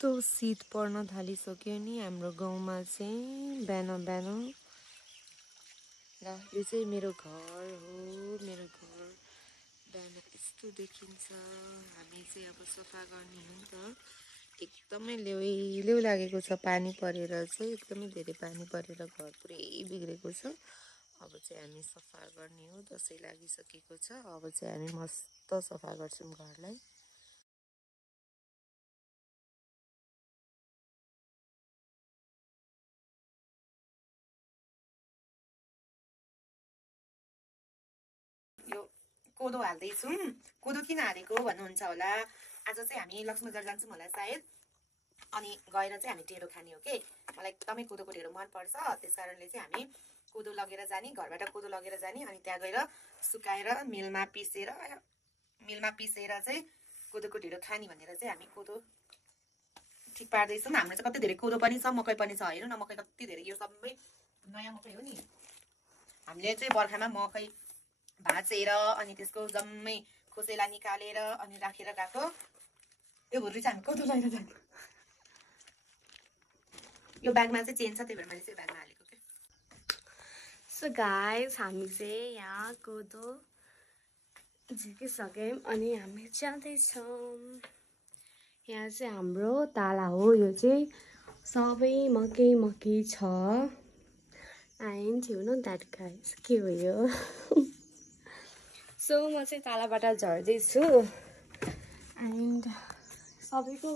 यस्तो शीत पर्न थालिसक्यो नि हाम्रो गाउँमा चाहिँ बिहान बिहान। र यो चाहिँ मेरो घर हो। मेरो घर बिहान यस्तो देखिन्छ। हामी चाहिँ अब सफा गर्ने हो नि त। एकदमै लेउ लागेको छ पानी परेर चाहिँ, एकदमै धेरै पानी परेर घर पुरै बिग्रेको छ। अब चाहिँ हामी सफा गर्ने हो। दसैँ लागिसकेको छ। अब चाहिँ हामी मस्त सफा गर्छौँ घरलाई। यो कोदो हाल्दैछौँ। कोदो किन हालेको भन्नुहुन्छ होला। आज चाहिँ हामी लक्ष्मी बजार जान्छौँ होला सायद, अनि गएर चाहिँ हामी ढेँडो खाने हो के। मलाई एकदमै कोदोको ढेँडो मनपर्छ। त्यस कारणले चाहिँ हामी कोदो लगेर जाने, घरबाट कोदो लगेर जाने, अनि त्यहाँ गएर सुकाएर मिलमा पिसेर चाहिँ कोदोको ढेँडो खाने भनेर चाहिँ हामी कोदो ठिक पार्दैछौँ। हाम्रो चाहिँ कति धेरै कोदो पनि छ, मकै पनि छ। हेर्नु न मकै कति धेरै, यो सबै नयाँ मकै हो नि। हामीले चाहिँ बर्खामा मकै भाँचेर अनि त्यसको जम्मै खोसेला निकालेर अनि राखेर गएको। यो भुर्री चाहिँ हामी कोदो लगेर जाने। यो ब्यागमा चाहिँ चेन छ, त्यही भएर मैले चाहिँ ब्यागमा हालेको के। सो गाइस, हामी चाहिँ यहाँ कोदो झिकिसक्यौँ अनि हामी जाँदैछौँ। यहाँ चाहिँ हाम्रो ताला हो। यो चाहिँ सबै मकै छ। And you know that guys, के हो यो। सो म चाहिँ तालाबाट झर्दैछु। एन्ड सबैको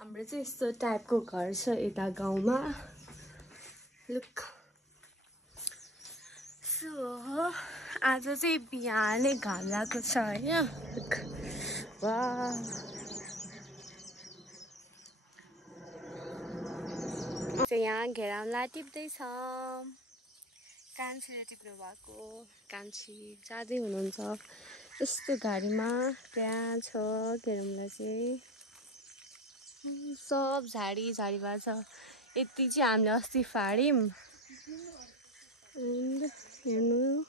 हाम्रो चाहिँ यस्तो टाइपको घर छ यता गाउँमा। लुक। सो आज चाहिँ बिहानै घाम लागेको छ होइन। वाह, चाहिँ यहाँ घेराउला टिप्दैछौँ। कान्छीले टिप्नु भएको, कान्छी जाँदै हुनुहुन्छ यस्तो गाडीमा। त्यहाँ छ घेराउला चाहिँ सब झाडी भएको छ। यति चाहिँ हामीले अस्ति फाड्यौँ। एन्ड हेर्नु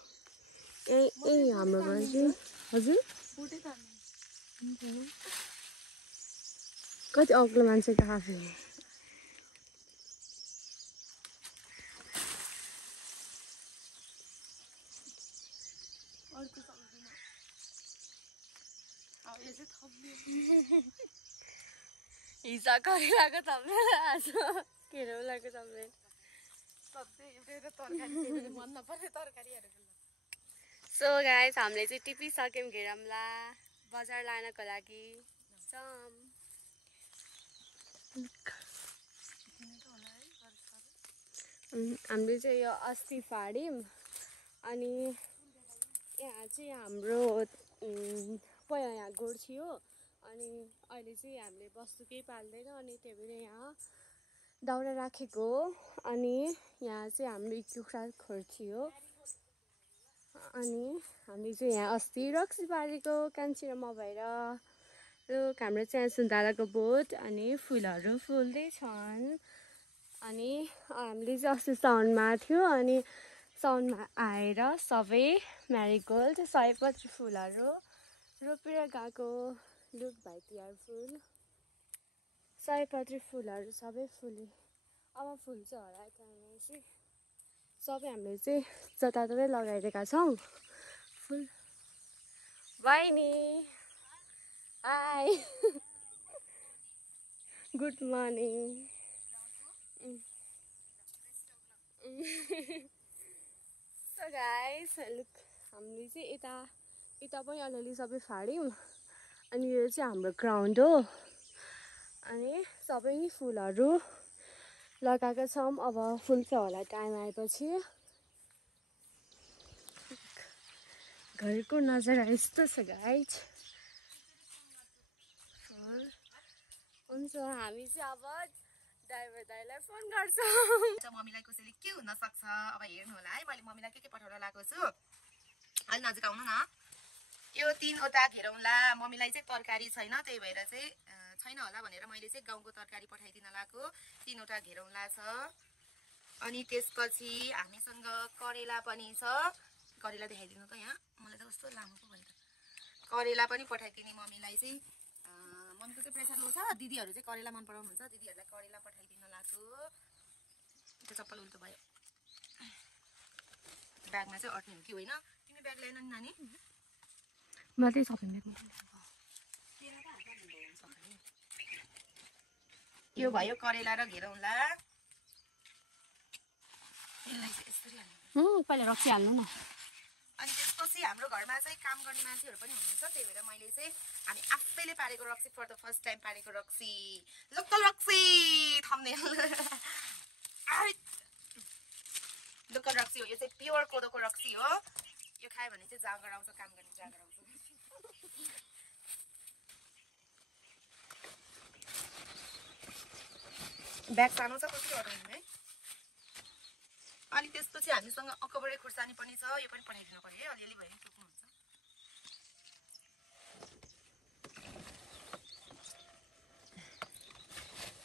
यही हाम्रो घर चाहिँ। हजुर कति अग्लो मान्छे त आफै। हिजो करेलाको थप्ने आज घेराउलाको थप्ने। सो गाइस, हामीले चाहिँ टिपिसक्यौँ घेराउला बजार लानको लागि। हामीले चाहिँ यो अस्ति फाड्यौँ। अनि यहाँ चाहिँ हाम्रो पहिला यहाँ गोठ थियो, अनि अहिले चाहिँ हामीले बस्तु केही पाल्दैन, अनि त्यही भएर यहाँ दाउरा राखेको हो। अनि यहाँ चाहिँ हाम्रो कुखुरा खोर थियो। अनि हामीले चाहिँ यहाँ अस्ति रक्सी पारेको कान्छी र म भएर। र हाम्रो चाहिँ सुन्तलाको बोट अनि फुलहरू फुल्दैछन्। अनि हामीले चाहिँ अस्ति साउनमा थियो, अनि साउनमा आएर सबै म्यारिगोल्ड सयपत्री फुलहरू रोपेर गएको। लुक भाइ तिहार फुल, सयपत्री फुलहरू सबै फुले। अब फुल्छ होला चाहिँ सबै हामीले चाहिँ जताततै लगाइदिएका छौँ फुल। बहिनी high, good morning. So guys, look हामीले चाहिँ यता पनि अलिअलि सबै फाड्यौँ। अनि यो चाहिँ हाम्रो ग्राउन्ड हो। अनि सबै फुलहरू लगाएका छौँ। अब फुल्छ होला टाइम आएपछि। घरको नजारा यस्तो छ गाइस। हुन्छ, हामी चाहिँ अब ड्राइभर दाइलाई फोन गर्छौँ। मम्मीलाई कसैले के हुन सक्छ अब हेर्नु होला है। मैले मम्मीलाई के पठाउन लगाएको छु। अलि नजिक आउनु न। यो 3वटा घेराउला। मम्मीलाई चाहिँ तरकारी छैन, त्यही भएर चाहिँ छैन होला भनेर मैले चाहिँ गाउँको तरकारी पठाइदिन लगाएको। 3वटा घेराउला छ। अनि त्यसपछि हामीसँग करेला पनि छ। करेला देखाइदिनु त यहाँ। मलाई त कस्तो लामो पो भयो त। करेला पनि पठाइदिने मम्मीलाई चाहिँ। मम्मीको चाहिँ प्रेसर लो छ दिदीहरू चाहिँ करेला मन पराउनुहुन्छ दिदीहरूलाई करेला पठाइदिन लाग्यो त्यो चप्पल उल्टो भयो ब्यागमा चाहिँ अट्ने हो कि होइन तिमी ब्याग ल्याएन नि नानी म त्यही सपिङ ब्याग यो भयो करेला र घेरौँला यसलाई चाहिँ यसरी हाल्नु पहिला रक्सी हाल्नु न अनि त्यसपछि हाम्रो घरमा चाहिँ काम गर्ने मान्छेहरू पनि हुनुहुन्छ त्यही भएर मैले चाहिँ हामी आफैले पारेको रक्सी फर द फर्स्ट टाइम पारेको रक्सी लोकल रक्सी थम्बनेल लोकल रक्सी हो यो चाहिँ प्योर कोदोको रक्सी हो यो खायो भने चाहिँ जाँगर आउँछ काम गर्ने जाँगर आउँछ ब्याग सानो छ कसरी अटाउनु है अनि त्यसपछि हामीसँग अकबरे खुर्सानी पनि छ यो पनि पठाइदिनु पर्यो है अलिअलि भयो पुग्नुहुन्छ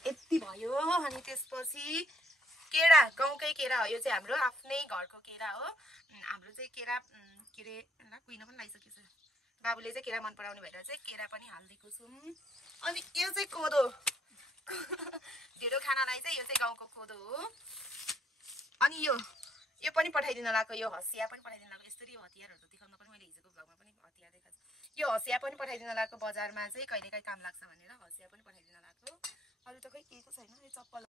यति भयो अनि त्यसपछि केरा गाउँकै केरा हो यो चाहिँ हाम्रो आफ्नै घरको केरा हो हाम्रो चाहिँ केरा के अरे कुहिन पनि लागिसकेको छ बाबुले चाहिँ केरा मन पराउने भएर चाहिँ केरा पनि हालिदिएको छौँ अनि यो चाहिँ कोदो ढिँडो खानालाई चाहिँ यो चाहिँ गाउँको कोदो हो अनि यो पनि पठाइदिन लाग्यो यो हँसिया पनि पठाइदिन लाग्यो यसरी हतियारहरू त देखाउन पनि मैले हिजोको भ्लगमा पनि हतियार देखाएको छु यो हँसिया पनि पठाइदिन लाग्यो बजारमा चाहिँ कहिलेकाहीँ काम लाग्छ भनेर हँसिया पनि पठाइदिन लाग्यो अरू त खै केही त छैन यो चप्पल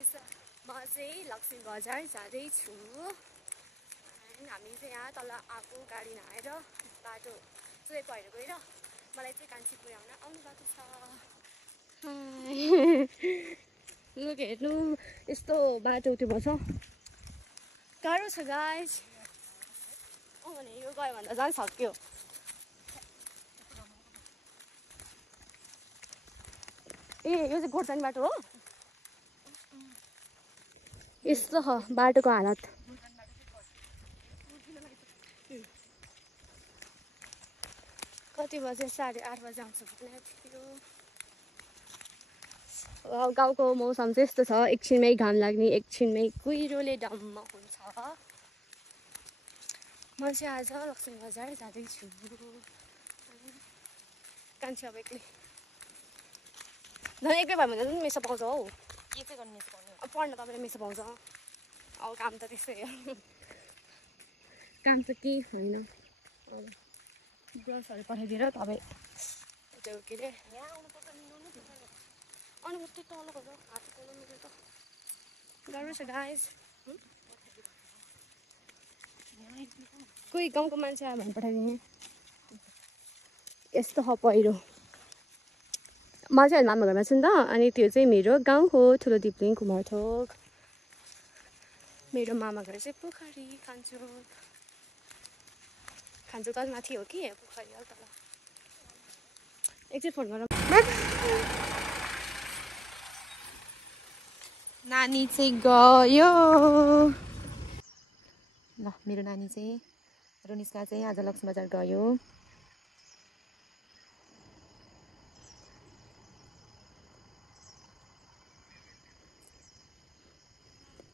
म चाहिँ लक्ष्मी बजार जाँदैछु हामी चाहिँ यहाँ तल आएको गाडी नआएर बाटो चाहिँ पहिरो गएर मलाई चाहिँ कान्छी पुर्याउन आउनु भएको छ लुक हेर्नु यस्तो बाटो त्यो भन्छ गाह्रो छ गाइस भने यो गयो भन्दा झन् सक्यो ए यो चाहिँ गोर्सानी बाटो हो यस्तो छ बाटोको हालत कति बजे 8:30 बजे आउँछ भनेको थियो गाउँको मौसम चाहिँ यस्तो छ एकछिनमै घाम लाग्ने एकछिनमै कुहिरोले डम्म हुन्छ म चाहिँ आज लक्ष्मी बजार जाँदैछु कान्छी अब एक्लै झन् एक्लै भयो भने पनि मेसो पाउँछ हौ के चाहिँ गर्नु मेसो पाउने अब पढ्न तपाईँले मेसो पाउँछ अब काम त त्यस्तै हो काम त केही होइन अब ब्रसहरू पठाइदिएर तपाईँ त्यो के अरे अनि मात्रै तल गएर हात तल मिल्यो त गाह्रो छ गाइस कोही गाउँको मान्छे आयो भने पठाइदिने यस्तो छ पहिरो म चाहिँ मामा घरमा छु नि त अनि त्यो चाहिँ मेरो गाउँ हो ठुलो दिप्लिङ कुमारथोक मेरो मामा घर चाहिँ पोखरी खान्छु त माथि हो कि पोखरी हो तल एकचोटि फोन गर नानी चाहिँ गयो ल मेरो नानी चाहिँ रोनिस्का चाहिँ आज लक्ष्मी बजार गयो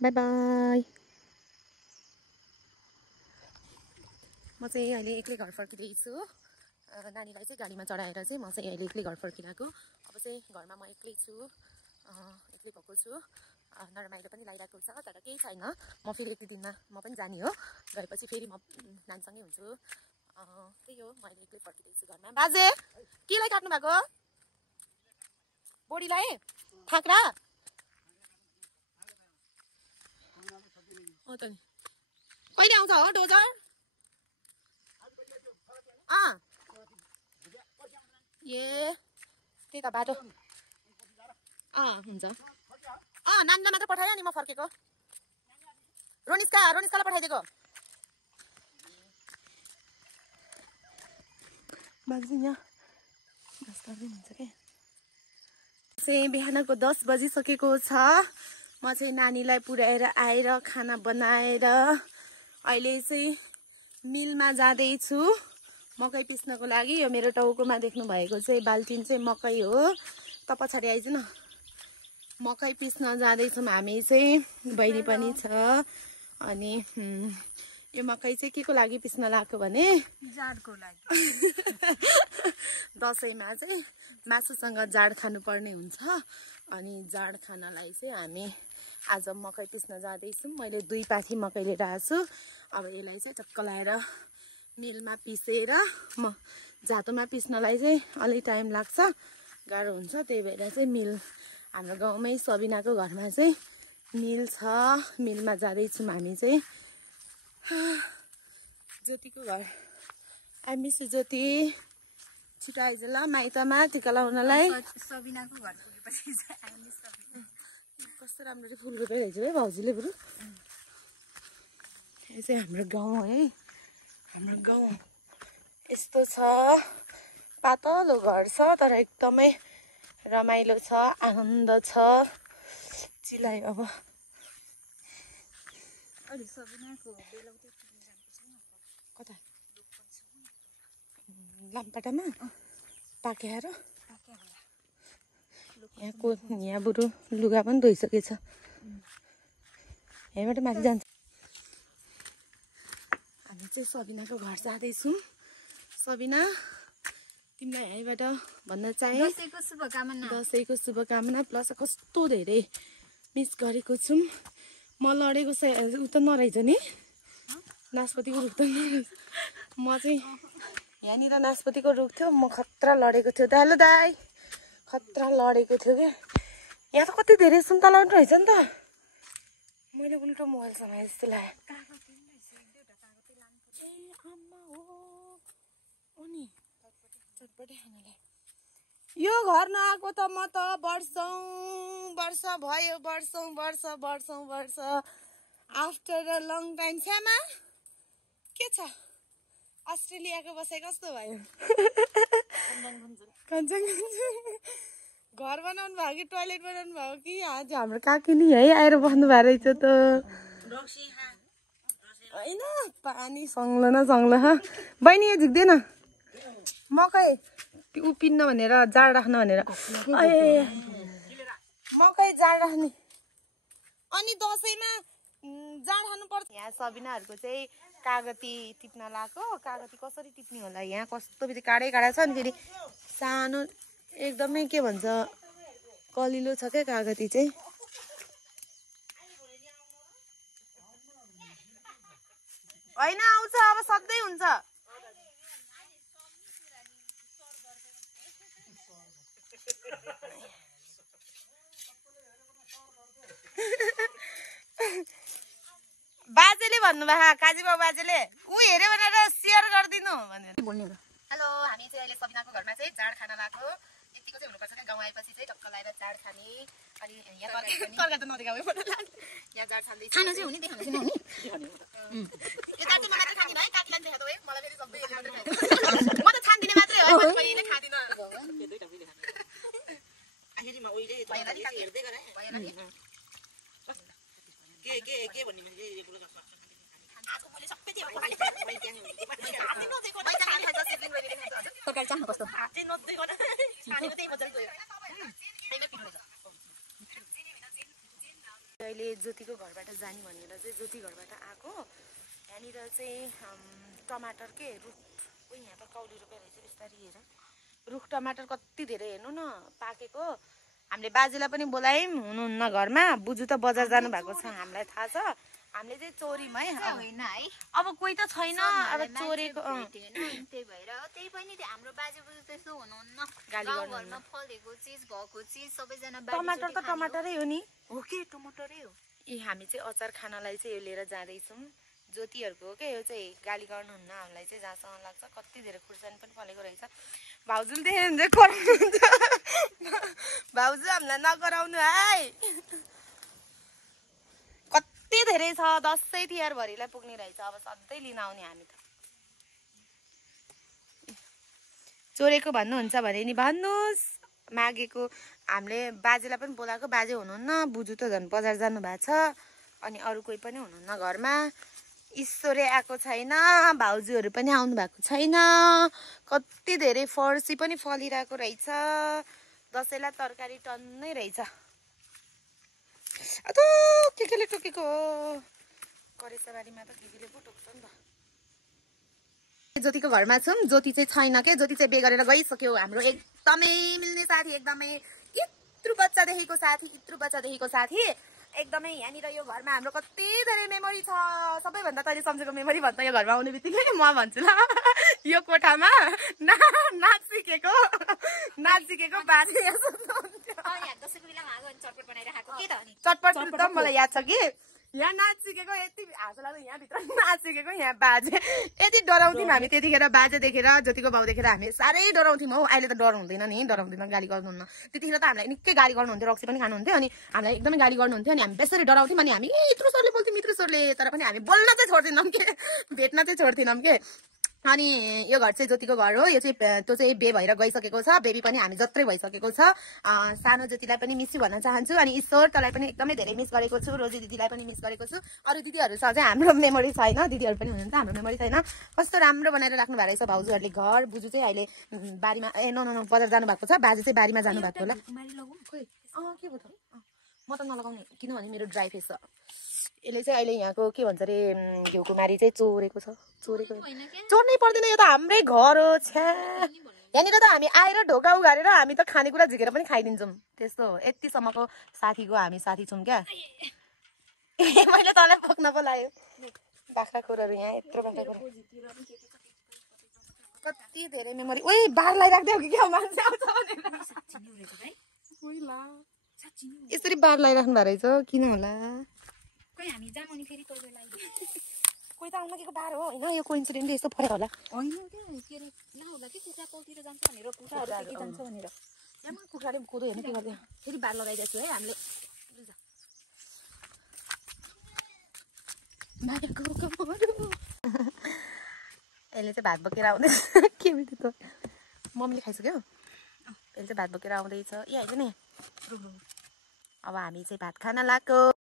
बाई बाई म चाहिँ अहिले एक्लै घर फर्किँदैछु नानीलाई चाहिँ गाडीमा चढाएर चाहिँ म चाहिँ अहिले एक्लै घर फर्किरहेको अब चाहिँ घरमा म एक्लै छु एक्लै भएको छु नरमाइलो पनि लागिरहेको छ तर केही छैन म फेरि एक दुई दिनमा म पनि जाने हो गएपछि फेरि म नानीसँगै हुन्छु त्यही हो म अहिले एक्लै फर्किँदैछु घरमा बाजे केलाई काट्नु भएको बोडीलाई थाक्रा हो त नि कहिले आउँछ हो डोजर ए त्यही त बाटो हुन्छ नानीलाई मात्र पठायो नि म फर्केको रोनिस्कालाई पठाइदिएको बाजे चाहिँ यहाँ घाँस काट्दै हुन्छ क्या चाहिँ बिहानको 10 बजिसकेको छ म चाहिँ नानीलाई पुर्याएर आएर खाना बनाएर अहिले चाहिँ मिलमा जाँदैछु मकै पिस्नको लागि यो मेरो टाउकोमा देख्नु भएको चाहिँ बाल्टिन चाहिँ मकै हो त पछाडि आइज न मकै पिस्न जाँदैछौँ हामी चाहिँ बहिनी पनि छ अनि यो मकै चाहिँ के को लागि पिस्न लगाएको भने जाडको लागि दसैँमा चाहिँ मासुसँग जाड खानुपर्ने हुन्छ अनि जाड खानलाई चाहिँ हामी आज मकै पिस्न जाँदैछौँ। मैले 2 पाथी मकै लिएर आएको छु। अब यसलाई चाहिँ टक्क लाएर मिलमा पिसेर म जातोमा पिस्नलाई चाहिँ अलि टाइम लाग्छ, गाह्रो हुन्छ। त्यही भएर चाहिँ मिल हाम्रो गाउँमै सबिनाको घरमा चाहिँ मिल छ, मिलमा जाँदैछौँ हामी चाहिँ। ज्योतिको घर आई मिस ज्योति, छिटो आइज ल माइतमा टिका लाउनलाई। सबिनाको घर पुगेपछि कस्तो राम्ररी फुल रोपिरहेछ है भाउजूले बरु। यो चाहिँ हाम्रो गाउँ है, हाम्रो गाउँ यस्तो छ। पातलो घर छ तर एकदमै रमाइलो छ, आनन्द छ। चिलाइ अब कता लामपाटामा पाकेर यहाँ बरु लुगा पनि धोइसकेछ। यहीँबाट माथि जान्छ। हामी चाहिँ सबिनाको घर जाँदैछौँ। सबिना तिमीलाई यहीँबाट भन्न चाहे दसैँको शुभकामना। दसैँको शुभकामना प्लस कस्तो धेरै मिस गरेको छौँ। म लडेको उ त नरहेछ नि, नास्पतिको रुख त नरहेछ। म चाहिँ यहाँनिर नास्पतिको रुख थियो, म खतरा लडेको थियो। हेलो दाई, खतरा लडेको थियो कि। यहाँ त कति धेरै सुन्तला रहेछ नि त। मैले उल्टो मोबाइल समाएँ जस्तो लाग्यो। ए आमा हो अनि चटपटे खानालाई यो घर नआएको त म त वर्ष भयो, वर्ष after a long time. Shyama के छ? अस्ट्रेलियाको बसाइ कस्तो भयो? घर बनाउनु भयो कि टोयलेट बनाउनु भयो कि? आज हाम्रो काकिनी है आएर बस्नु भएको रहेछ त। होइन पानी सङ्लो ह बहिनी, यो झिक्दैन मकै उपिन्न भनेर, जाड राख्न भनेर। मकै जाड राख्ने अनि दसैँमा जाड खानु पर्छ। यहाँ सबिनाहरूको चाहिँ कागती टिप्न लगाएको। कागती कसरी टिप्ने होला? यहाँ कस्तो फेरि काडै छ अनि फेरि सानो एकदमै के भन्छ कलिलो छ क्या कागती चाहिँ। होइन आउँछ, अब सक्दै हुन्छ। बाजेले भन्नुभयो, काजीबाबु बाजेले ऊ हेऱ्यो भनेर सेयर गरिदिनु भनेर बोल्ने। हेलो, हामी चाहिँ अहिले सबिनाको घरमा चाहिँ जाड खान लाग्यो। यतिको चाहिँ हुनुपर्छ क्या, गाउँ आएपछि चाहिँ टक्क लगाएर जाड खाने। अनि यहाँ तर्का त नदेखाऊ, यहाँ जाड खाँदैछ। खाना चाहिँ हुने देखाउनु छैन नि। यो जाड चाहिँ मलाई चाहिँ खाँदिन है, काकीलाई पनि देखाएको है। मलाई फेरि सबै यसले मात्रै खान्छ। म त छान्दिने मात्रै हो, म कहिले खाँदिन। आखिरमा उहिले हेर्दै गरे भएन नि। के भन्ने मान्छे यो कुरा गर्छ। आको मैले सबै त्यो मैले तरकारी चाख्नु कस्तो चाहिँ नदै गर्दा खानेको त्यही मजाले गयो। अहिले ज्योतिको घरबाट जाने भनेर चाहिँ ज्योति घरबाट आएको। यहाँनिर चाहिँ टमाटर के रुख यहाँ त कौली रोपेर रहेछ बिस्तारी हेर। रुख टमाटर कति धेरै हेर्नु न पाकेको। हामीले बाजेलाई पनि बोलायौँ, हुनुहुन्न घरमा। बुजु त बजार जानु भएको छ, हामीलाई थाहा छ। हामीले चाहिँ चोरीमा है होइन है, अब कोही त छैन, अब चोरेको त्यही भएर त्यही पनि हाम्रो बाजे बोजू त्यस्तो हुनुहुन्न। गाउँघरमा फलेको चिज भएको चिज सबैजना टमाटर त टमाटरै हो नि। हो कि टमाटरै हो। ए हामी चाहिँ अचार खानलाई चाहिँ यो लिएर जाँदैछौँ। ज्योतिहरूको हो क्या, यो चाहिँ गाली गर्नुहुन्न हामीलाई चाहिँ जहाँसँग लाग्छ। कति धेरै खुर्सानी पनि फलेको रहेछ। भाउजूले देख्यो भने चाहिँ कराउनुहुन्छ। भाउजू हामीलाई नगराउनु है। कति धेरै छ, दसैँ तिहारभरिलाई पुग्ने रहेछ। अब सधैँ लिन आउने हामी त। चोरेको भन्नुहुन्छ भने नि भन्नुहोस्। मागेको हामीले बाजेलाई पनि बोलाएको, बाजे हुनुहुन्न। बुजु त झन् बजार जानु भएको छ। अनि अरू कोही पनि हुनुहुन्न घरमा। ईश्वरे आएको छैन, भाउजूहरू पनि आउनु भएको छैन। कति धेरै फर्सी पनि फलिरहेको रहेछ। दसैँलाई तरकारी टन्नै रहेछ। अतो के केले टोकेको करेसाबारीमा त दिदीले पो टोक्छ नि त। ज्योतिको घरमा छौँ। ज्योति चाहिँ छैन के, ज्योति चाहिँ बे गरेर गइसक्यो। हाम्रो एकदमै मिल्ने साथी, एकदमै इत्रु बच्चादेखिको साथी एकदमै यहाँनिर यो घरमा हाम्रो कति धेरै मेमोरी छ। सबैभन्दा तैँले सम्झेको मेमोरी भन्छ यो घरमा आउने बित्तिकै म भन्छु ल। यो कोठामा नाच सिकेको बाजे चटपट त मलाई याद छ कि यहाँ नाच सिकेको, यति हाँसो लाग्यो यहाँभित्र नाच सिकेको यहाँ बाजे। यति डराउँथ्यौँ हामी त्यतिखेर, बाजे देखेर, ज्योतिको बाउ देखेर हामी साह्रै डराउँथ्यौँ हौ। अहिले त डर हुँदैन नि, डराउँदैन, गाली गर्नुहुन्न। त्यतिखेर त हामीलाई निकै गाली गर्नुहुन्थ्यो, रक्सी पनि खानुहुन्थ्यो अनि हामीलाई एकदमै गाली गर्नुहुन्थ्यो अनि हामी बेसरी डराउँथ्यौँ। अनि हामी यत्रो सरले बोल्थ्यौँ, मित्र सरले, तर पनि हामी बोल्न चाहिँ छोड्दैनौँ के, भेट्न चाहिँ छोड्दैनौँ के। अनि यो घर चाहिँ ज्योतिको घर हो। यो चाहिँ त्यो चाहिँ बे भएर गइसकेको छ, बेबी पनि हामी जत्रै भइसकेको छ। सानो ज्योतिलाई पनि मिस यु भन्न चाहन्छु। अनि ईश्वर तँलाई पनि एकदमै धेरै मिस गरेको छु, रोजी दिदीलाई पनि मिस गरेको छु। अरू दिदीहरूसँग चाहिँ हाम्रो मेमोरी छैन, दिदीहरू पनि हुनुहुन्छ, हाम्रो मेमोरी छैन। कस्तो राम्रो बनाएर राख्नु भएको रहेछ भाउजूहरूले घर। बुजू चाहिँ अहिले बारीमा बजार जानुभएको छ, बाजे चाहिँ बारीमा जानुभएको होला। खोइ के भयो त, म त नलगाउने किनभने मेरो ड्राई फेस छ। यसले चाहिँ अहिले यहाँको के भन्छ अरे घिउकुमारी चाहिँ चोरेको छ। चोर्नै पर्दैन, यो त हाम्रै घर हो। छ्या यहाँनिर त हामी आएर ढोका उघारेर हामी त खानेकुरा झिकेर पनि खाइदिन्छौँ। त्यस्तो हो, यतिसम्मको साथीको हामी साथी छौँ क्या। मैले तँलाई बोक्न पो लाग्यो बाख्राखोरहरू यहाँ यत्रो बाख्राखोर कति धेरै मेमोरी। ओइ बारलाई राख्दै हो कि क्या मान्छे आउँछ भनेर यसरी बार लगाइराख्नु भएको रहेछ, किन होला? कोही त आउन के बार हो होइन, यो कोइन्सिडेन्टली यस्तो पऱ्यो होला। कुखुराले कोदो हेर्नु के गर्दैन, फेरि बार लगाइदिएको छु है हामीले। यसले चाहिँ भात बोकेर आउँदैछ के बित्यो त, मम्मीले खाइसक्यो। यसले चाहिँ भात बोकेर आउँदैछ। ए होइन नि, अब हामी चाहिँ भात खान लाग्यो।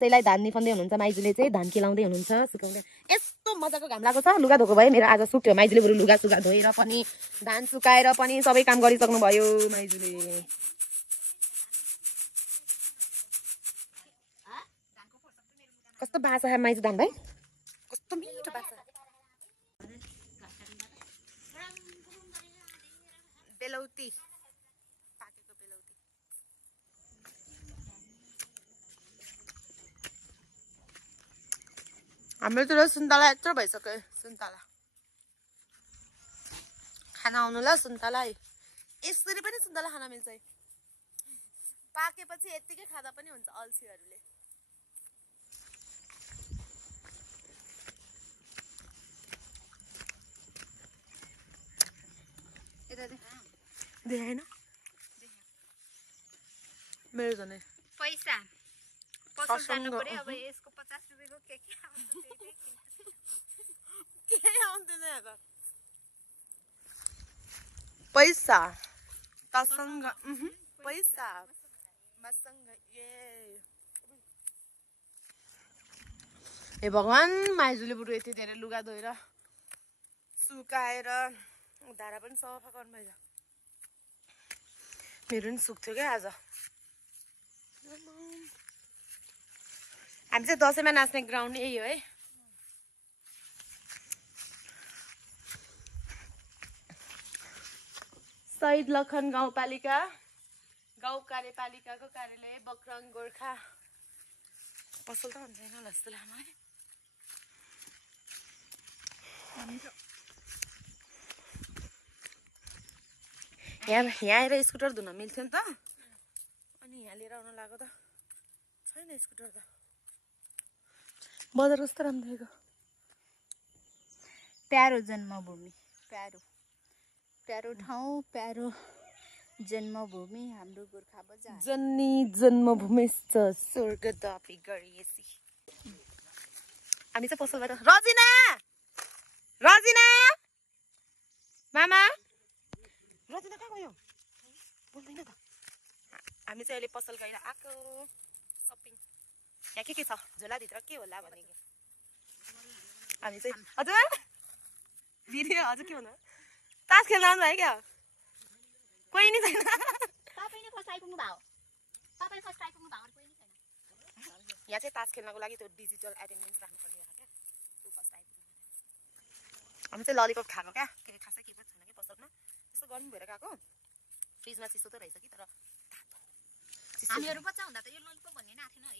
त्यसलाई धान निफाउँदै हुनुहुन्छ माइजूले चाहिँ, धान केलाउँदै हुनुहुन्छ, सुकाउँदै। यस्तो मजाको घाम लागेको छ, लुगा धोको भयो मेरो आज सुक्यो। माइजूले बरु लुगा सुगा धोएर पनि धान सुकाएर पनि सबै काम गरिसक्नु भयो माइजूले। कस्तो बासा माइजू धान भाइ, कस्तो मिठो बासा। बेलौती पाकेको बेलौती। हाम्रोतिर सुन्तला यत्रो भइसक्यो। सुन्तला खाना आउनु ल, सुन्तला यसरी पनि सुन्तला खान मिल्छ। पाकेपछि यत्तिकै खाँदा पनि हुन्छ अल्छीहरूले। देखाएन मेरो झनै पैसा पसल जानु पर्यो। अब यसको 50 रुपैयाँको के आउँदैन यहाँ पैसा तसँग पैसा मसँग। ए भगवान, माइजूले बरु यति धेरै लुगा धोएर सुकाएर धारा पनि सफा गर्नु भएछ। मेरो पनि सुक्थ्यो क्या आज। हामी चाहिँ दसैँमा नाच्ने ग्राउन्ड यही हो है। शहीद लखन गाउँपालिका गाउँ कार्यपालिकाको कार्यालय बक्राङ गोर्खा। पसल त हुन्छ होइन जस्तो लामो है। यहाँ आएर स्कुटर धुन मिल्थ्यो नि त, अनि यहाँ लिएर आउन लाग्यो त छैन स्कुटर त। बजार कस्तो राम्रो देखेको। प्यारो जन्मभूमि, प्यारो ठाउँ, प्यारो जन्मभूमि हाम्रो गोर्खा बजार। जन्नी जन्मभूमि स्वर्गदापी गरिएसी। हामी चाहिँ पसलबाट रजिना मामा रजिना कहाँ गयो बोल्दैन त। हामी चाहिँ अहिले पसल गएर आएको सपिङ। यहाँ के छ झोलाभित्र के होला भने हामी चाहिँ हजुर भिडियो हजुर के भन्नु तास खेल्न आउनु भयो क्या कोही नि छैन यहाँ चाहिँ तास खेल्नको लागि त्यो डिजिटल एटेन्डेन्स राख्नुपर्ने हो क्या त्यो फर्स्ट आइपुग्नु हामी चाहिँ ललिपप खाएको क्या के खासै के पनि छैन कि पसलमा त्यस्तो गर्नु भएर गएको फ्रिजमा चिसो त रहेछ कि तर हामीहरू बच्चा हुँदा त यो ललिपप भन्ने नै आथेन है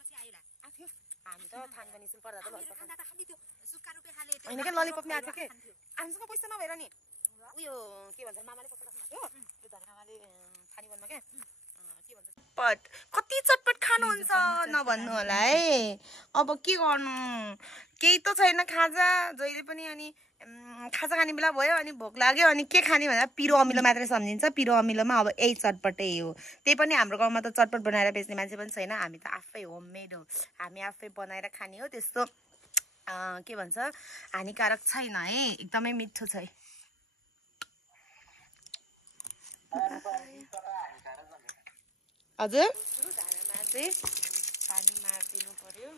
पछि आयो आथ्यो हामी त थानी पनि स्कुल पढ्दा त ललिपप खाँदा त खालि त्यो सुक्खा रुपियाँ खाले होइन क्या ललिपप नै आएको थियो कि हामीसँग पैसा नभएर नि उयो के भन्छ मामाले पैसा राख्नु भएको त्यो धनमामाले थानीवनमा क्या के भन्छ चटपट कति चटपट खानुहुन्छ नभन्नु होला है अब के गर्नु केही त छैन खाजा जहिले पनि अनि खाजा खाने बेला भयो अनि भोक लाग्यो अनि के खाने भन्दा पिरो अमिलो मात्रै सम्झिन्छ पिरो अमिलोमा अब यही चटपटै हो त्यही पनि हाम्रो गाउँमा त चटपट बनाएर बेच्ने मान्छे पनि छैन हामी त आफै होममेड हो हामी आफै बनाएर खाने हो त्यस्तो के भन्छ हानिकारक छैन है एकदमै मिठो छ हजुर धारामा चाहिँ पानी मारिदिनु पर्यो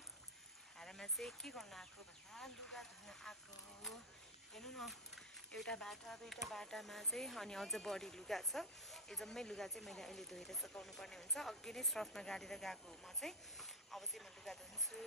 धारामा चाहिँ के गर्नु आएको भन्दा लुगा धुन आएको हेर्नु न एउटा बाटा दुईवटा बाटामा चाहिँ अनि अझ बढी लुगा छ यो जम्मै लुगा चाहिँ मैले अहिले धोएर सुकाउनु पर्ने हुन्छ अघि नै सर्फमा गाडेर गएको हो म चाहिँ अब चाहिँ म लुगा धुन्छु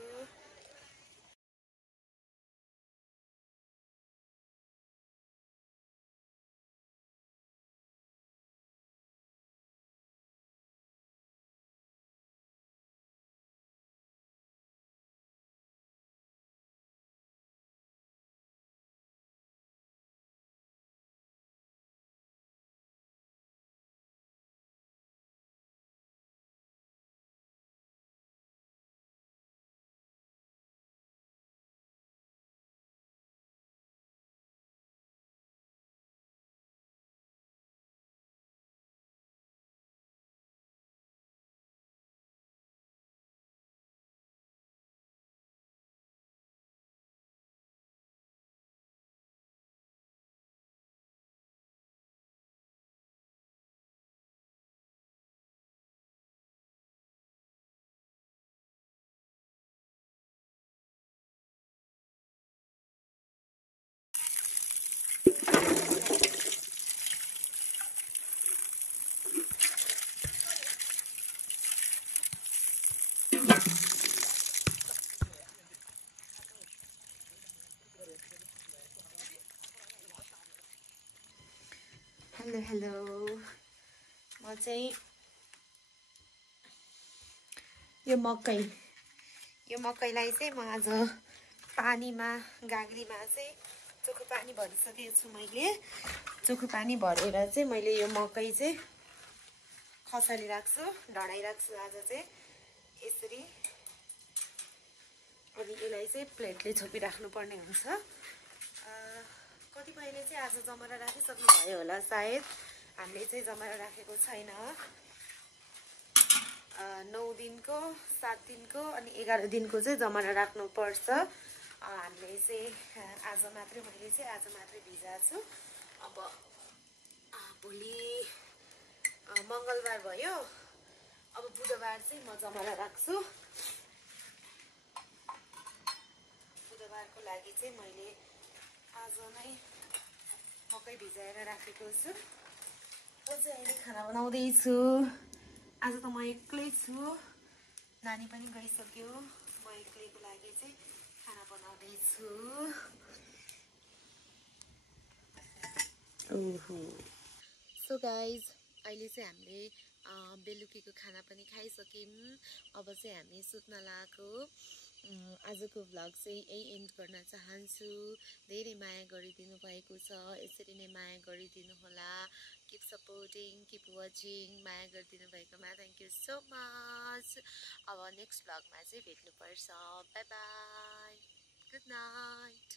हेलो हेलो म चाहिँ यो मकैलाई चाहिँ म आज पानीमा गाग्रीमा चाहिँ चोखो पानी भरिसकेको छु मैले चोखो पानी भरेर चाहिँ मैले यो मकै चाहिँ खसाली राख्छु ढडाइ राख्छु आज चाहिँ यसरी अनि यसलाई चाहिँ प्लेटले छोपिराख्नु पर्ने हुन्छ कतिपयले चाहिँ आज जमारा राखिसक्नु भयो होला सायद हामीले चाहिँ जमारा राखेको छैन 9 दिनको 7 दिनको अनि 11 दिनको चाहिँ जमारा राख्नुपर्छ हामीले चाहिँ आज मात्रै भिजाएको छु अब भोलि मङ्गलबार भयो अब बुधबार चाहिँ म जमारा राख्छु बुधबारको लागि चाहिँ मैले आज नै मकै भिजाएर राखेको छु म चाहिँ अहिले खाना बनाउँदैछु आज त म एक्लै छु नानी पनि गइसक्यो म एक्लैको लागि चाहिँ खाना बनाउँदैछु सो गाइज अहिले चाहिँ हामीले बेलुकीको खाना पनि खाइसक्यौँ अब चाहिँ हामी सुत्न लागेको आजको भ्लग चाहिँ यही एन्ड गर्न चाहन्छु धेरै माया गरिदिनु भएको छ यसरी नै माया गरिदिनु होला किप सपोर्टिङ किप वाचिङ माया गरिदिनु भएकोमा थ्याङ्क यू सो मच अब नेक्स्ट भ्लगमा चाहिँ भेट्नुपर्छ बाई बाई गुड नाइट